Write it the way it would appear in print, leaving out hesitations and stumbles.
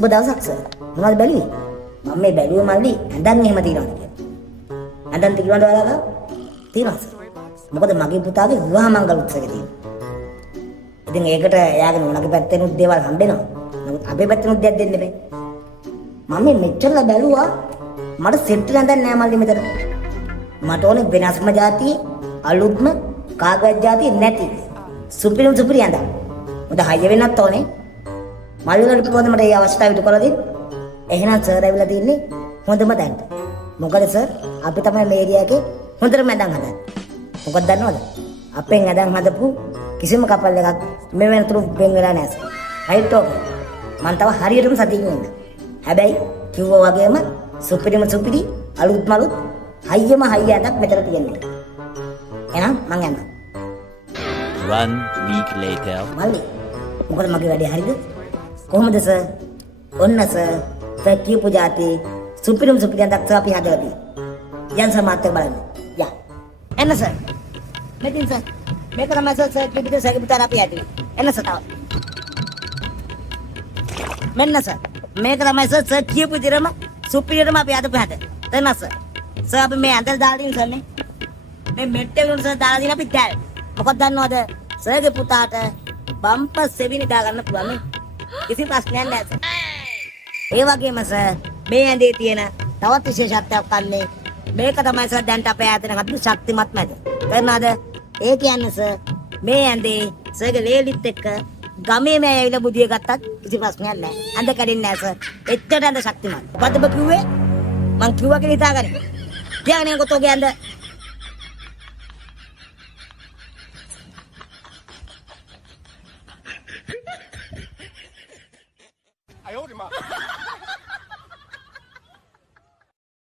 සුබ දවසක් සර්. මොනවද බැලුවේ? මම මේ බැලුවේ මල්ලි ඇඳන් එහෙම තියනවාද කියලා. ඇඳන් තියනවාද ඔයාලා? තියනවා සර්. මොකද මගේ පුතාගේ විවාහ මංගල උත්සවය තියෙනවා. ඉතින් ඒකට එයාගේ නෝනාගේ පැත්තෙන් උත් දේවල් හම්බෙනවා. නමුත් අපේ පැත්තෙන් උත් දෙයක් දෙන්න බෑ. මම මෙච්චරලා බැලුවා මට සෙට් නැන්දන් නෑ මල්ලි මෙතන. මට ඕනේ වෙනස්ම જાතියේ අලුත්ම කාගවත් જાතියේ නැති සුපිරිම සුපිරි ඇඳන්. මොකද හයිය වෙන්නත් ඕනේ. මල්ලි වලට කොහොමද මට මේ අවස්ථාව ඉදු කරලා දෙන්නේ? එහෙනම් සර් ඇවිල්ලා තින්නේ හොඳම තැනට. මොකද සර් අපි තමයි මේ ඒරියා එකේ හොඳටම ඇඳන් හදන්නේ. මොකක්ද දන්නවද? අපෙන් ඇඳන් හදපු කිසිම කපල් එකක් මේ වෙනතුරු වෙන් වෙලා නැහැ සර්. රයිට් ඕක. මම තව හරියටම සතියින් ඉන්න. හැබැයි කිව්වා වගේම සුපිරිම සුපිරි අලුත්ම අලුත් හයියම හයිය ඇඳක් මෙතන තියෙනවා. එහෙනම් මං යනවා. 1 week later. මල්ලි මොකද මගේ වැඩේ හරියද? කොහොමද සර්? ඔන්න සර් කියපු જાති සුපිරිම සුපිරි ඇඳක් සර් අපි හදලා තියෙනවා. යන් සමාත්‍ය බලන්න. යා. එන්න සර්. මෙතින් සර්. මේක තමයි සර් කියපු සර් පුතාට අපි ඇතුලේ. එන්න සර් තාම. මෙන්න සර්. මේක තමයි සර් කියපු විදිහම සුපිරියටම අපි හදපු හැද. එන්න සර්. සර් අපි මේ ඇඳල් දාලා දින සර් නේ. මේ මෙට්ටේ උන් සර් දාලා දින අපි දැල්. මොකක්ද දන්නවද? සර්ගේ පුතාට බම්පර් සෙවිනි දා ගන්න පුළුවන් නේ. කිසි ප්‍රශ්නයක් නැහැ සර්. ඒ වගේම සර් මේ ඇඳේ තියෙන තවත් විශේෂත්වයක් වන්නේ මේක තමයි සර් දැන්ට අපේ ආයතන හදපු ශක්තිමත් මැද. තේරුණාද? ඒ කියන්නේ සර් මේ ඇඳේ සර්ගේ ලේලිත් එක්ක ගමේ මේ ඇවිල්ලා බුදිය ගත්තත් කිසි ප්‍රශ්නයක් නැහැ. ඇඳ කැඩෙන්නේ නැහැ සර්. එච්චර ඇඳ ශක්තිමත්. මොකද්ද ඔබ කිව්වේ? මං කිව්වා කියලා හිතාගන්න. කියන්නේ කොතෝගේ ඇඳ